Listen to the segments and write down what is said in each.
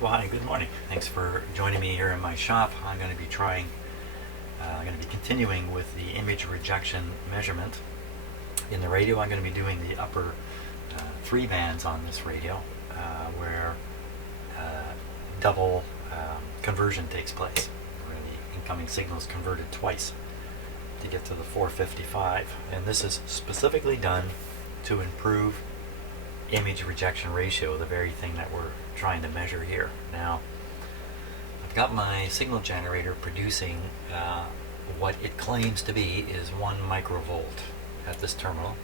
Well, hi, good morning. Thanks for joining me here in my shop. I'm going to be continuing with the image rejection measurement. In the radio, I'm going to be doing the upper 3 bands on this radio, where double conversion takes place, where the incoming signal is converted twice to get to the 455. And this is specifically done to improve image rejection ratio, the very thing that we're trying to measure here. Now, I've got my signal generator producing what it claims to be is 1 microvolt at this terminal.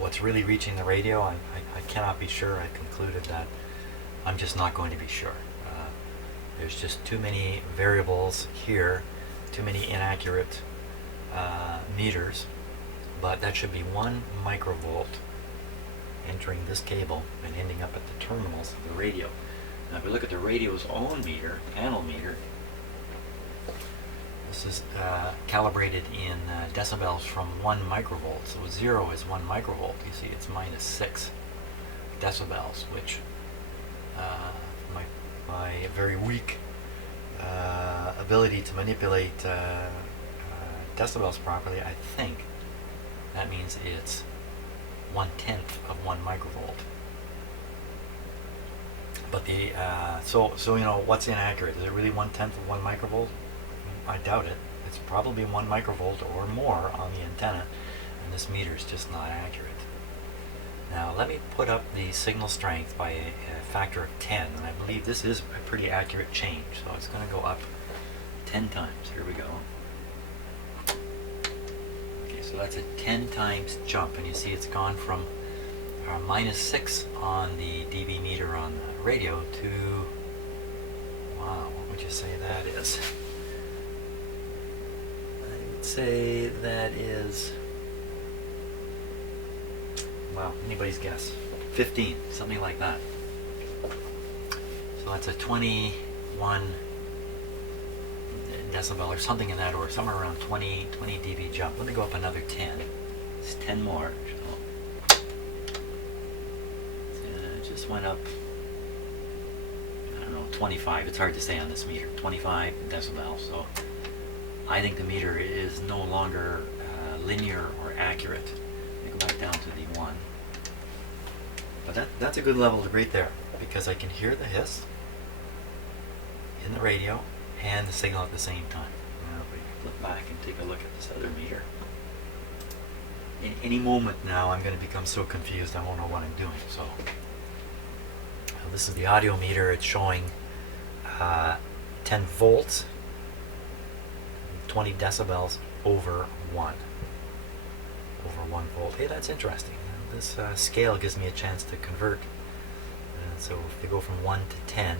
What's really reaching the radio, I cannot be sure. I've concluded that I'm just not going to be sure. There's just too many variables here, too many inaccurate meters, but that should be 1 microvolt entering this cable and ending up at the terminals of the radio. Now if we look at the radio's own meter, panel meter, this is calibrated in decibels from 1 microvolt. So 0 is 1 microvolt. You see it's minus 6 decibels, which my very weak ability to manipulate decibels properly, I think that means it's 1/10 of 1 microvolt. But the so you know, what's inaccurate? Is it really 1/10 of 1 microvolt? I doubt it. It's probably 1 microvolt or more on the antenna, and this meter is just not accurate. Now let me put up the signal strength by a factor of 10, and I believe this is a pretty accurate change. So it's going to go up 10 times. Here we go. So that's a 10 times jump, and you see it's gone from minus 6 on the dB meter on the radio to, wow, what would you say that is? I would say that is, well, anybody's guess, 15, something like that. So that's a 21 decibel or something in that order, somewhere around 20 dB jump. Let me go up another 10. It's 10 more. So it just went up, I don't know, 25. It's hard to say on this meter. 25 decibels. So I think the meter is no longer linear or accurate. Let me go back down to the 1. But that's a good level right there, because I can hear the hiss in the radio and the signal at the same time. Now if we flip back and take a look at this other meter. In any moment now I'm going to become so confused I won't know what I'm doing. So this is the audio meter. It's showing 10 volts, 20 decibels over 1. Over 1 volt. Hey, that's interesting. This scale gives me a chance to convert. And so if you go from 1 to 10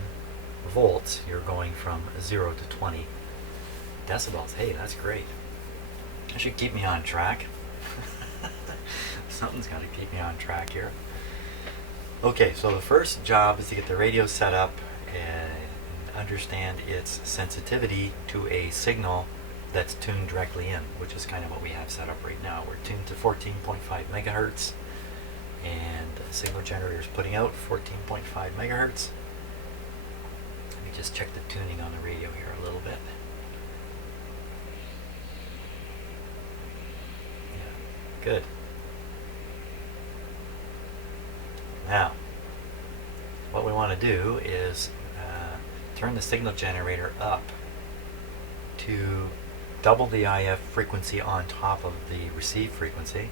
volts, you're going from 0 to 20 decibels. Hey, that's great. That should keep me on track. Something's got to keep me on track here. Okay, so the first job is to get the radio set up and understand its sensitivity to a signal that's tuned directly in, which is kind of what we have set up right now. We're tuned to 14.5 megahertz, and the signal generator is putting out 14.5 megahertz. Just check the tuning on the radio here a little bit. Yeah, good. Now, what we want to do is turn the signal generator up to double the IF frequency on top of the receive frequency.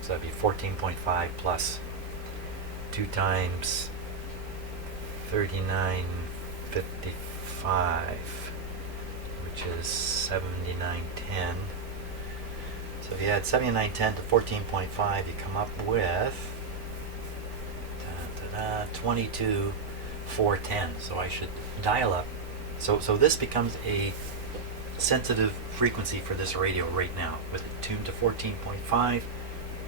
So that'd be 14.5 plus 2 times 3955, which is 7910. So if you add 7910 to 14.5, you come up with 22,410. So I should dial up. So this becomes a sensitive frequency for this radio right now, with it tuned to 14.5.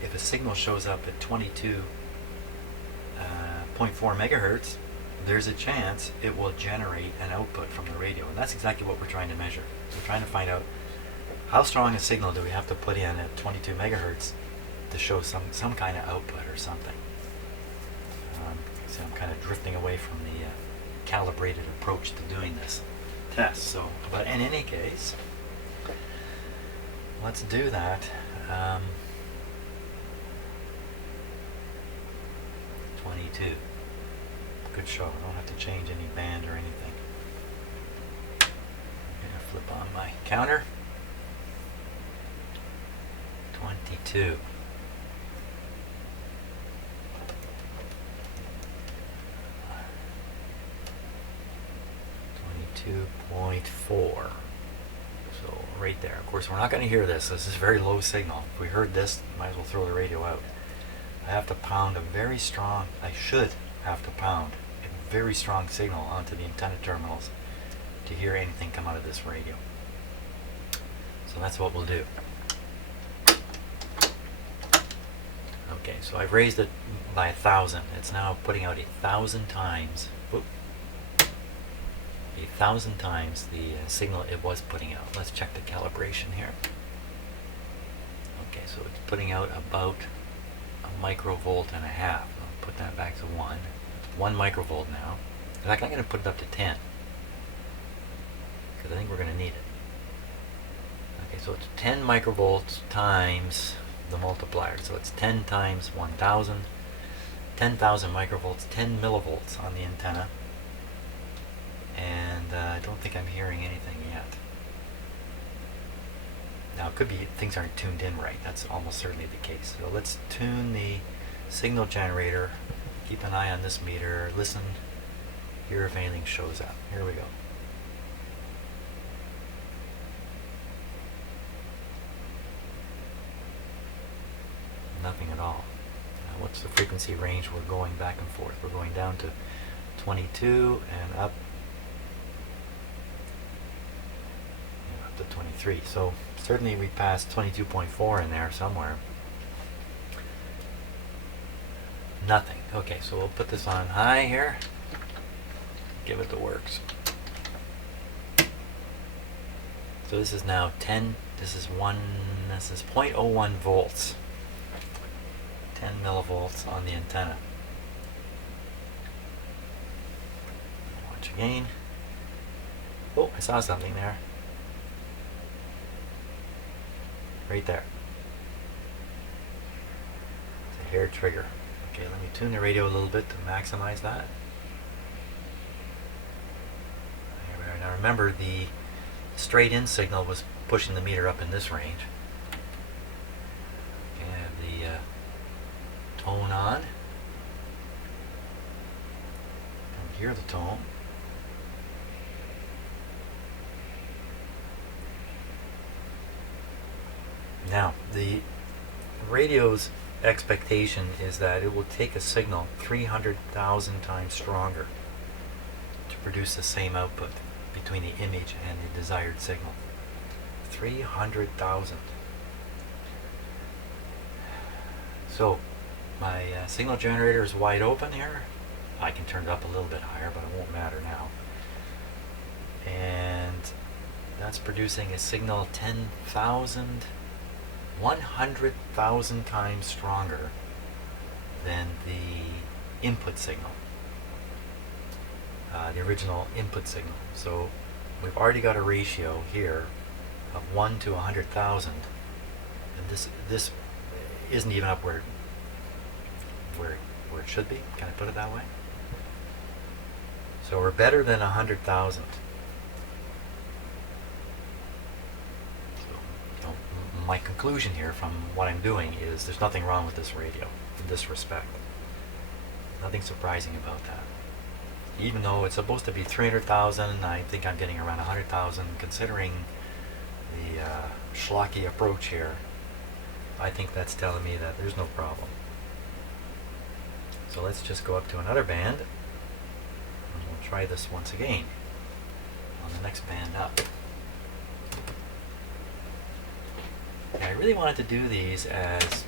If a signal shows up at 22.4 megahertz, there's a chance it will generate an output from the radio, and that's exactly what we're trying to measure. We're trying to find out how strong a signal do we have to put in at 22 megahertz to show some kind of output or something. See, I'm kind of drifting away from calibrated approach to doing this test. So, but in any case, let's do that. 22. Good show. I don't have to change any band or anything. I'm gonna flip on my counter. 22. .4. So right there. Of course, we're not going to hear this. This is very low signal. If we heard this, might as well throw the radio out. I have to pound a very strong, I should have to pound a very strong signal onto the antenna terminals to hear anything come out of this radio. So that's what we'll do. Okay, so I've raised it by 1,000. It's now putting out 1,000 times. Whoop, 1,000 times the signal it was putting out. Let's check the calibration here. Okay, so it's putting out about a microvolt and a half. I'll put that back to 1. It's 1 microvolt now. In fact, I'm going to put it up to 10 because I think we're going to need it. Okay, so it's 10 microvolts times the multiplier. So it's 10 times 1,000. 10,000 microvolts, 10 millivolts on the antenna. And I don't think I'm hearing anything yet. Now it could be things aren't tuned in right. That's almost certainly the case. So let's tune the signal generator. Keep an eye on this meter. Listen. Hear if anything shows up. Here we go. Nothing at all. Now what's the frequency range we're going back and forth? We're going down to 22 and up to 23. So certainly we passed 22.4 in there somewhere. Nothing. Okay, so we'll put this on high here. Give it the works. So this is now 10. This is 0.01 volts. 10 millivolts on the antenna. Watch again. Oh, I saw something there. Right there. It's a hair trigger. Okay, let me tune the radio a little bit to maximize that. There we are. Now remember, the straight in signal was pushing the meter up in this range. Okay, I have the tone on. Don't hear the tone. Now, the radio's expectation is that it will take a signal 300,000 times stronger to produce the same output between the image and the desired signal. 300,000. So, my signal generator is wide open here. I can turn it up a little bit higher, but it won't matter now. And that's producing a signal 100,000 times stronger than the input signal, the original input signal. So we've already got a ratio here of 1 to 100,000, and this isn't even up where it should be. Can I put it that way? So we're better than 100,000. My conclusion here from what I'm doing is there's nothing wrong with this radio in this respect. Nothing surprising about that. Even though it's supposed to be 300,000, I think I'm getting around 100,000. Considering the schlocky approach here, I think that's telling me that there's no problem. So let's just go up to another band, and we'll try this once again on the next band up. I really wanted to do these as,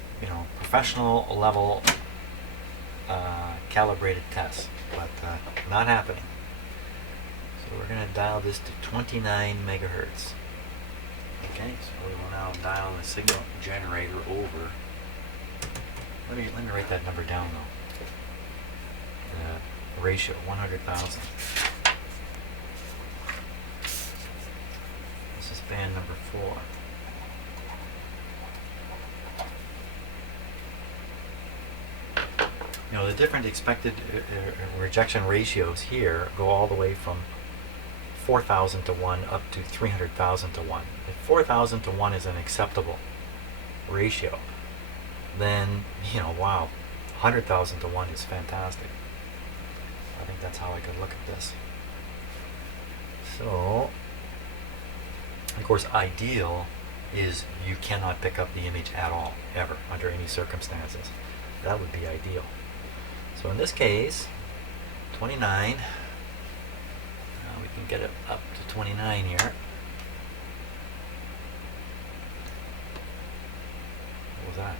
professional level calibrated tests, but not happening. So we're going to dial this to 29 megahertz. Okay, so we will now dial the signal generator over. Let me write that number down though. The ratio 100,000. band number 4. You know, the different expected rejection ratios here go all the way from 4,000 to 1 up to 300,000 to 1. If 4,000 to 1 is an acceptable ratio, then, you know, wow, 100,000 to 1 is fantastic. I think that's how I could look at this. So, of course, ideal is you cannot pick up the image at all, ever, under any circumstances. That would be ideal. So in this case, 29, we can get it up to 29 here. What was that?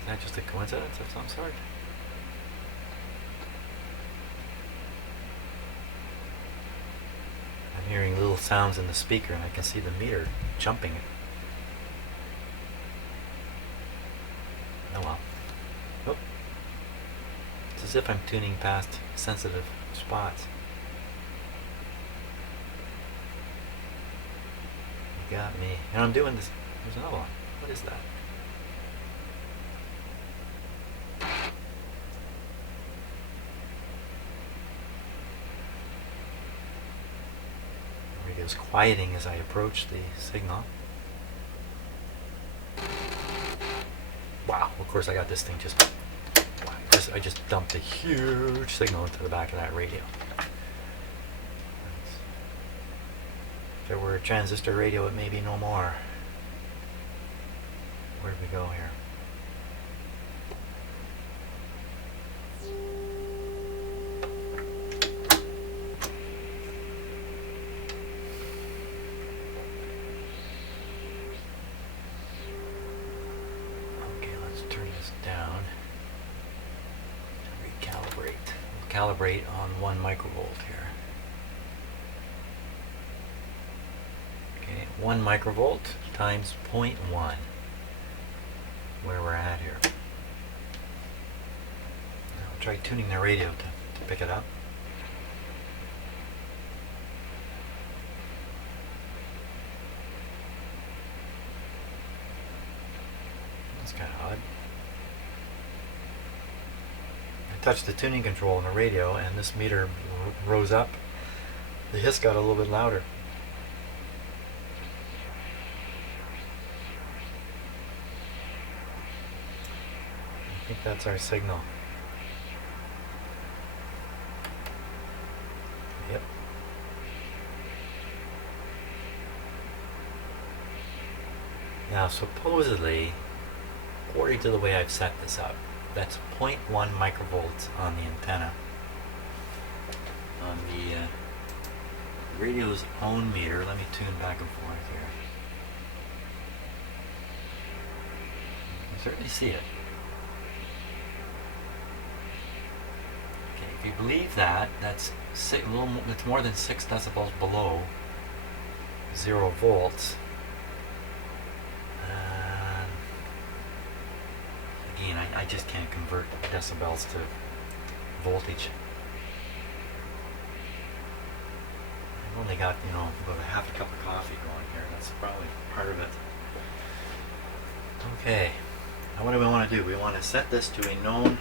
Is that just a coincidence of some sort? I'm hearing little sounds in the speaker and I can see the meter jumping. Oh well. Oh. It's as if I'm tuning past sensitive spots. You got me. And I'm doing this. There's another one. What is that? Radio's quieting as I approach the signal. Wow, of course I got this thing just, wow, I just dumped a huge signal into the back of that radio. If it were a transistor radio, it may be no more. Where did we go here? Down to recalibrate. We'll calibrate on 1 microvolt here. Okay, 1 microvolt times 0.1. Where we're at here. I'll try tuning the radio to pick it up. That's kind of odd. Touched the tuning control on the radio and this meter rose up. The hiss got a little bit louder. I think that's our signal. Yep. Now supposedly, according to the way I've set this up, that's 0.1 microvolts on the antenna. On the radio's own meter, let me tune back and forth here. You can certainly see it. Okay, if you believe that, that's it's more than 6 decibels below 0 volts. Again, I just can't convert decibels to voltage. I've only got, you know, about a half a cup of coffee going here. That's probably part of it. Okay, now what do we want to do? We want to set this to a known,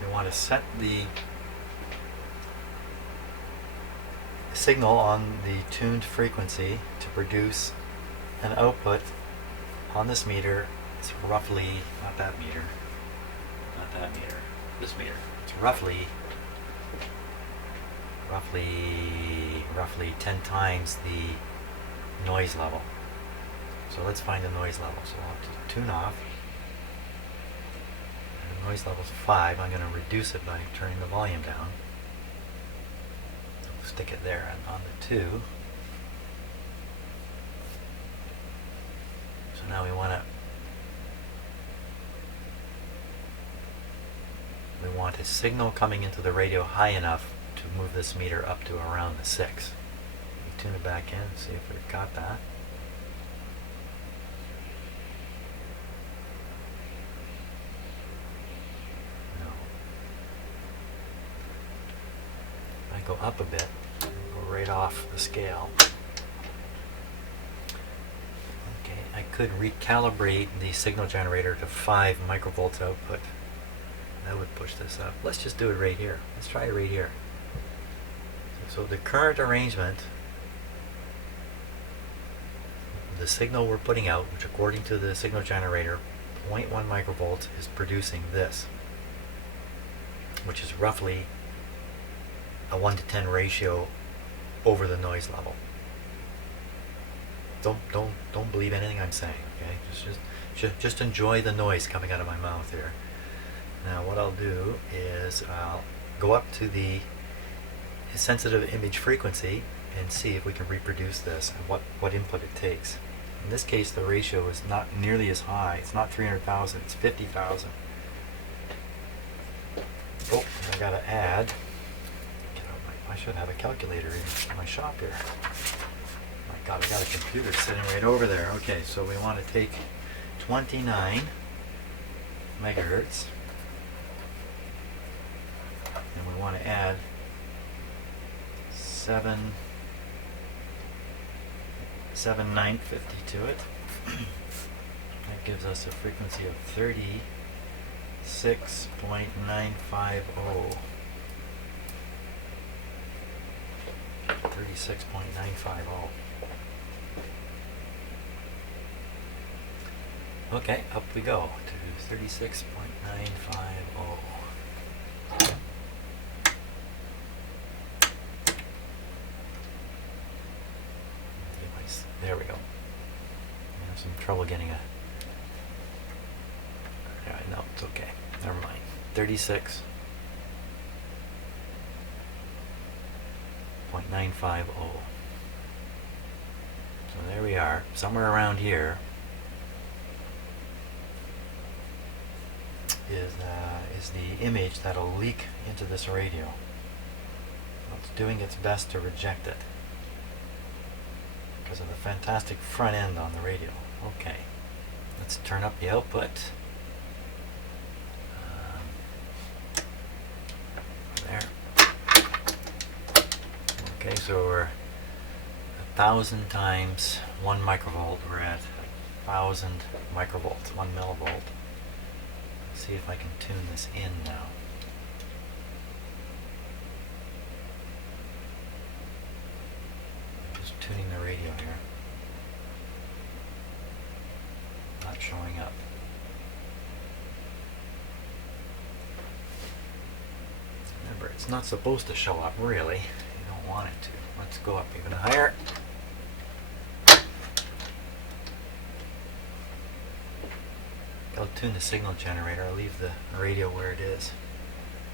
we want to set the signal on the tuned frequency to produce an output on this meter. It's roughly, not that meter, this meter. It's roughly 10 times the noise level. So let's find the noise level. So I'll have to tune off. And the noise level is 5. I'm going to reduce it by turning the volume down. I'll stick it there and on the 2. So now we want a signal coming into the radio high enough to move this meter up to around the 6. We tune it back in, see if we've got that. I go up a bit, go right off the scale. Okay, I could recalibrate the signal generator to 5 microvolts output. That would push this up. Let's just do it right here. Let's try it right here. So the current arrangement, the signal we're putting out, which according to the signal generator, 0.1 microvolts, is producing this, which is roughly a 1:10 ratio over the noise level. Don't believe anything I'm saying, okay? Just enjoy the noise coming out of my mouth here. Now what I'll do is I'll go up to the sensitive image frequency and see if we can reproduce this and what input it takes. In this case, the ratio is not nearly as high. It's not 300,000, it's 50,000. Oh, I gotta add. I should have a calculator in my shop here. My God, I got a computer sitting right over there. Okay, so we want to take 29 megahertz, and we want to add 7,950 to it. That gives us a frequency of 36.950. 36.950. Okay, up we go to 36.950. There we go. I have some trouble getting a... Yeah, no, it's okay. Never mind. 36.950. So there we are. Somewhere around here is the image that'll leak into this radio. Well, it's doing its best to reject it because of the fantastic front end on the radio. Okay, let's turn up the output. There. Okay, so we're 1,000 times 1 microvolt. We're at 1,000 microvolts, 1 millivolt. Let's see if I can tune this in now. Just tuning the radio here. Not showing up. Remember, it's not supposed to show up, really. You don't want it to. Let's go up even higher. I'll tune the signal generator. I'll leave the radio where it is.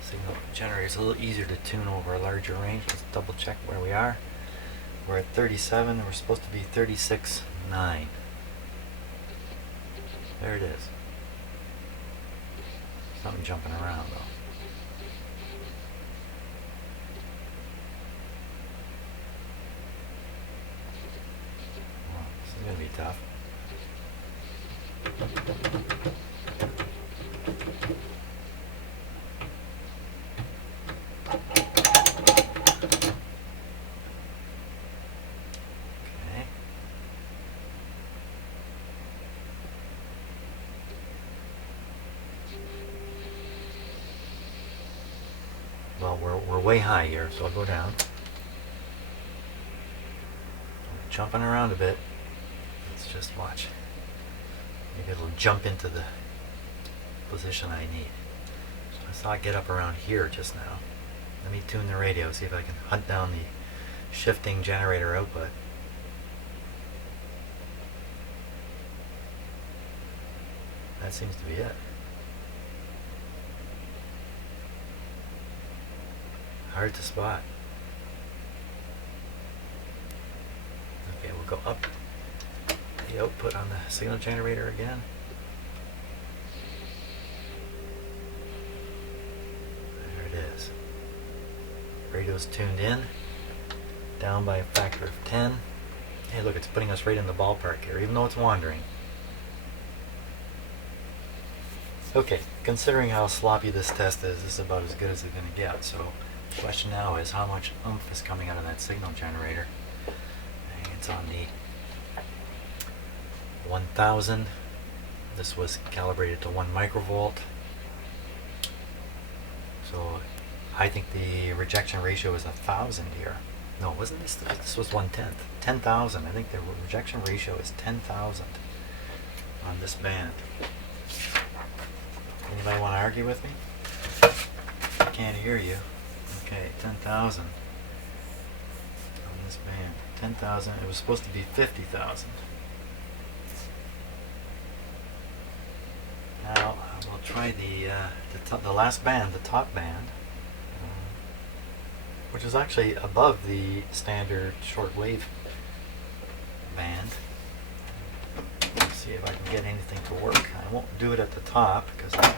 Signal generator is a little easier to tune over a larger range. Let's double check where we are. We're at 37 and we're supposed to be 36.9. There it is. Something jumping around though. Well, this is going to be tough. Well, we're way high here, so I'll go down. I'm jumping around a bit. Let's just watch. Maybe it'll jump into the position I need. So I saw it get up around here just now. Let me tune the radio, see if I can hunt down the shifting generator output. That seems to be it. Hard to spot. Okay, we'll go up the output on the signal generator again. There it is. Radio's tuned in, down by a factor of 10. Hey, look, it's putting us right in the ballpark here, even though it's wandering. Okay, considering how sloppy this test is, this is about as good as it's going to get. So The question now is how much oomph is coming out of that signal generator. And it's on the 1000. This was calibrated to 1 microvolt. So I think the rejection ratio is 1000 here. No, wasn't this? This was 1/10. 10,000. I think the rejection ratio is 10,000 on this band. Anybody want to argue with me? I can't hear you. Okay, 10,000 on this band. 10,000. It was supposed to be 50,000. Now we'll try the last band, the top band, which is actually above the standard shortwave band. Let's see if I can get anything to work. I won't do it at the top because the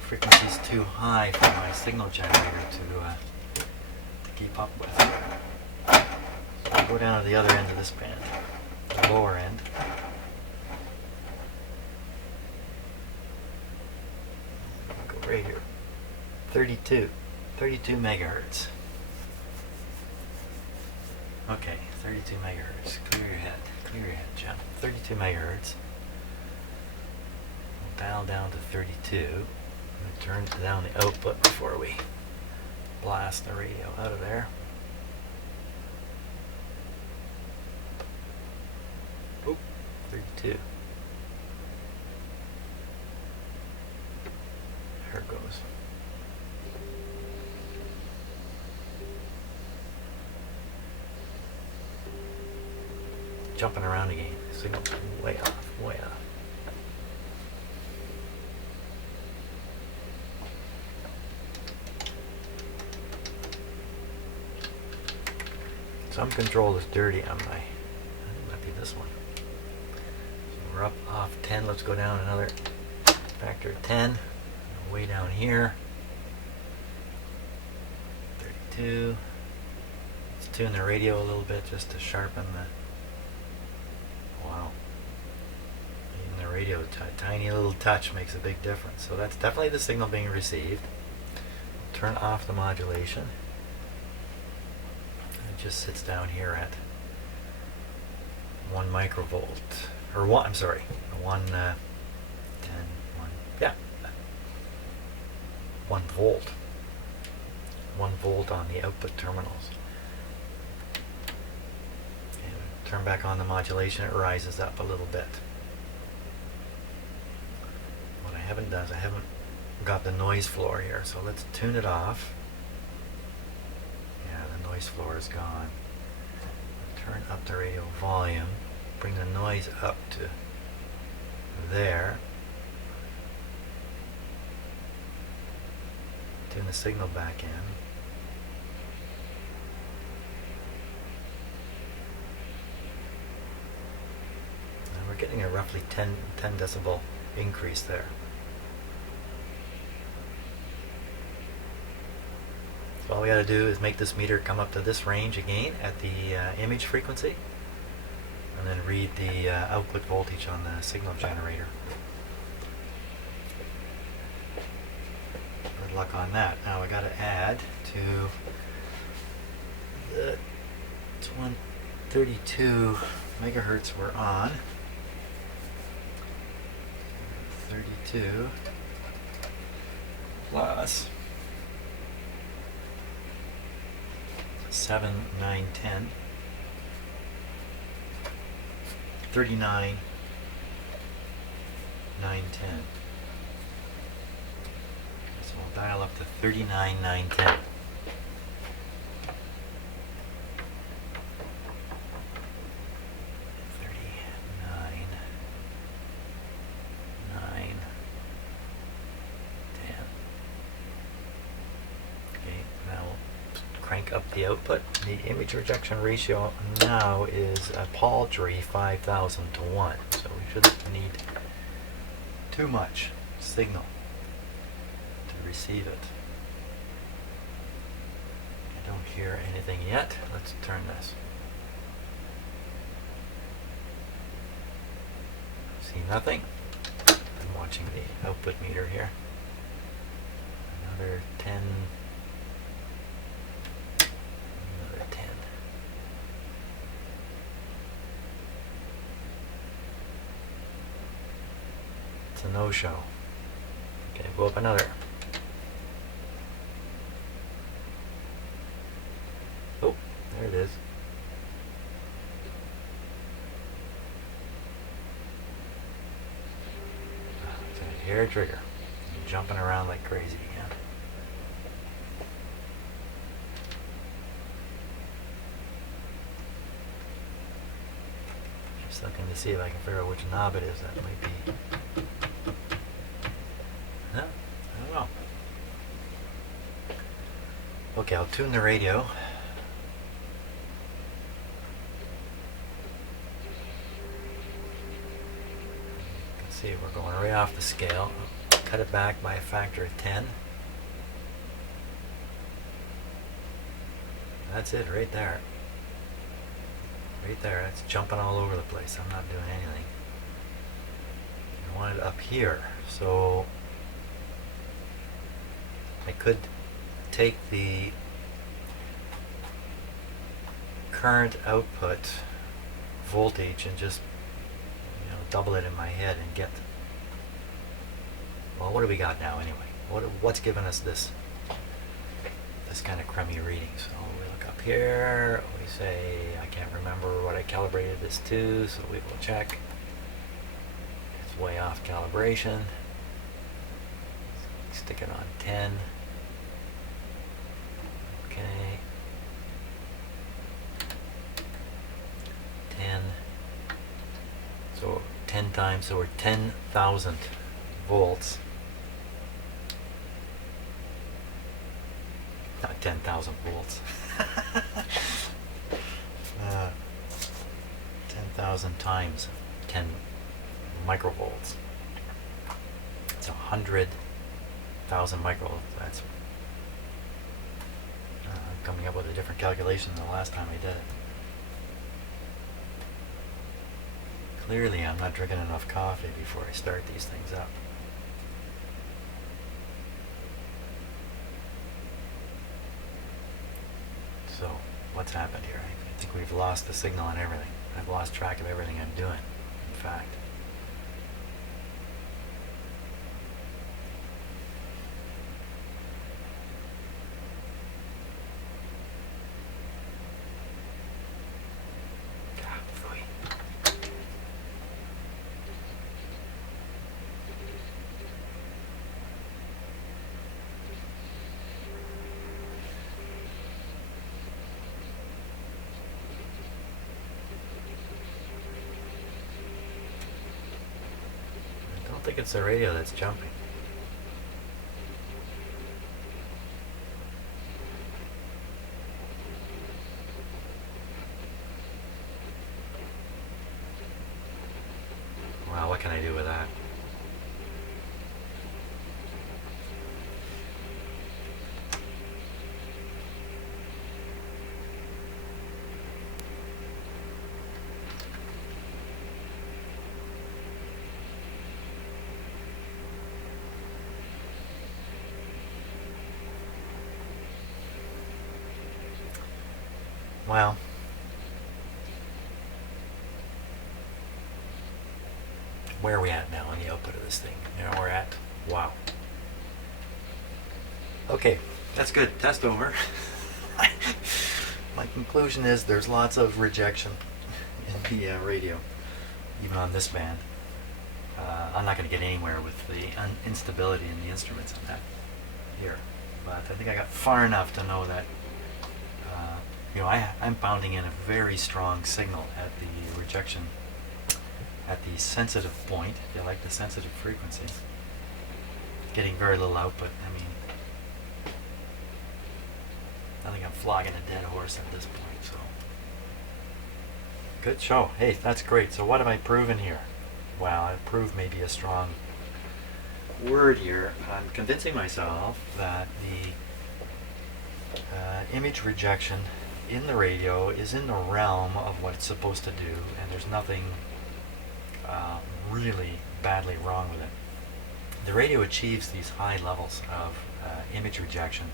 frequency is too high for my signal generator to keep up with. So I'll go down to the other end of this band, the lower end. Right here, 32 megahertz. Okay, 32 megahertz. Clear your head, Jim. 32 megahertz. We'll dial down to 32. And turn down the output before we blast the radio out of there. Oop, 32. There it goes. Jumping around again. Signal's way off, way off. Some control is dirty on my, I think it might be this one. So we're up off 10. Let's go down another factor of 10. Way down here, 32. Let's tune the radio a little bit just to sharpen the, wow, even the radio, tiny little touch makes a big difference. So that's definitely the signal being received. Turn off the modulation. It just sits down here at 1 microvolt, or 1, I'm sorry, 1, 10, 1, yeah. 1 volt. 1 volt on the output terminals. And turn back on the modulation, it rises up a little bit. What I haven't done is I haven't got the noise floor here, so let's tune it off. Yeah, the noise floor is gone. Turn up the radio volume, bring the noise up to there. Tune the signal back in. And we're getting a roughly 10 decibel increase there. So all we got to do is make this meter come up to this range again at the image frequency, and then read the output voltage on the signal generator. Good luck on that. Now I got to add to the 132 megahertz we're on. 32 plus 7, 9, 10, 39, 9, 10. So we'll dial up to 39, 9, 10. 9, 10. Okay, now we'll crank up the output. The image rejection ratio now is a paltry 5,000 to 1, so we shouldn't need too much signal to receive it. I don't hear anything yet. Let's turn this. See nothing. I'm watching the output meter here. Another 10 That's a no-show. Okay, go up another. Oh, there it is. It's a hair trigger. You're jumping around like crazy. Yeah. Just looking to see if I can figure out which knob it is. That might be. No, I don't know. Okay, I'll tune the radio. See, we're going right off the scale. Cut it back by a factor of 10. That's it right there. Right there. It's jumping all over the place. I'm not doing anything. I want it up here. So I could take the current output voltage and just double it in my head and get, well, what do we got now anyway? What's giving us this kind of crummy reading? So we look up here, we say, I can't remember what I calibrated this to, so we will check. It's way off calibration. Stick it on 10. Okay. 10. So 10 times, so we're 10,000 volts. Not 10,000 volts. 10,000 times 10 microvolts. It's 100,000 microvolts. That's coming up with a different calculation than the last time I did it. Clearly, I'm not drinking enough coffee before I start these things up. So, what's happened here? I think we've lost the signal on everything. I've lost track of everything I'm doing, in fact. I think it's the radio that's jumping. Well, what can I do with that? Well, where are we at now on the output of this thing? We're at, wow. Okay, that's good. Test over. My conclusion is there's lots of rejection in the radio, even on this band. I'm not going to get anywhere with the instability in the instruments on that here, but I think I got far enough to know that I'm pounding in a very strong signal at the rejection, at the sensitive point, if you like the sensitive frequency. Getting very little output. I mean, I think I'm flogging a dead horse at this point, so. Good show. Hey, that's great. So what have I proven here? Well, I've proved maybe a strong word here. I'm convincing myself that the image rejection in the radio is in the realm of what it's supposed to do, and there's nothing really badly wrong with it. The radio achieves these high levels of image rejection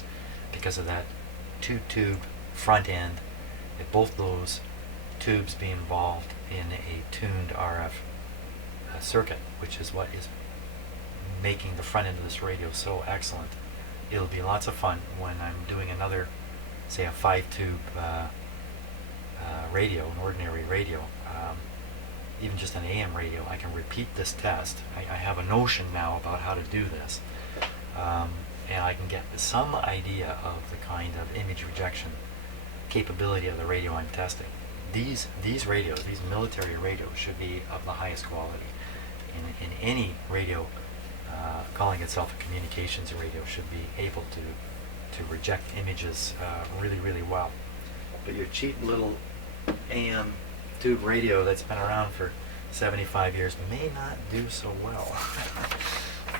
because of that two-tube front end, and both those tubes be involved in a tuned RF circuit, which is what is making the front end of this radio so excellent. It'll be lots of fun when I'm doing another, say a 5-tube radio, an ordinary radio, even just an AM radio. I can repeat this test. I have a notion now about how to do this, and I can get some idea of the kind of image rejection capability of the radio I'm testing. These radios, these military radios, should be of the highest quality. In any radio calling itself a communications radio should be able to reject images really, really well. But your cheap little AM tube radio that's been around for 75 years may not do so well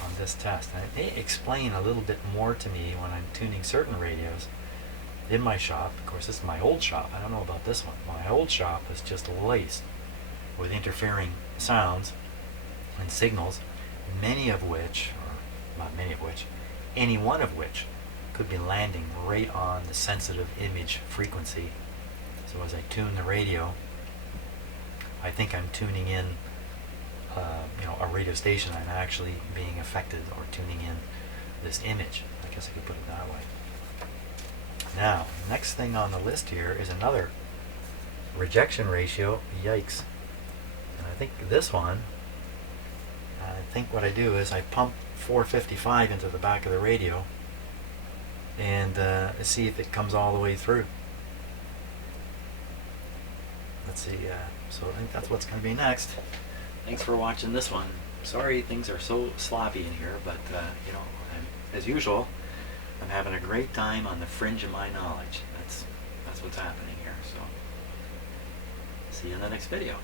on this test. And it may explain a little bit more to me when I'm tuning certain radios in my shop. Of course, this is my old shop. I don't know about this one. My old shop is just laced with interfering sounds and signals, many of which, or not many of which, any one of which could be landing right on the sensitive image frequency. So as I tune the radio, I think I'm tuning in a radio station. I'm actually being affected or tuning in this image. I guess I could put it that way. Now, next thing on the list here is another rejection ratio. Yikes. And I think this one, I think what I do is I pump 455 into the back of the radio and see if it comes all the way through. Let's see, so I think that's what's going to be next. Thanks for watching this one. Sorry things are so sloppy in here, but as usual, I'm having a great time on the fringe of my knowledge. That's what's happening here. So, see you in the next video.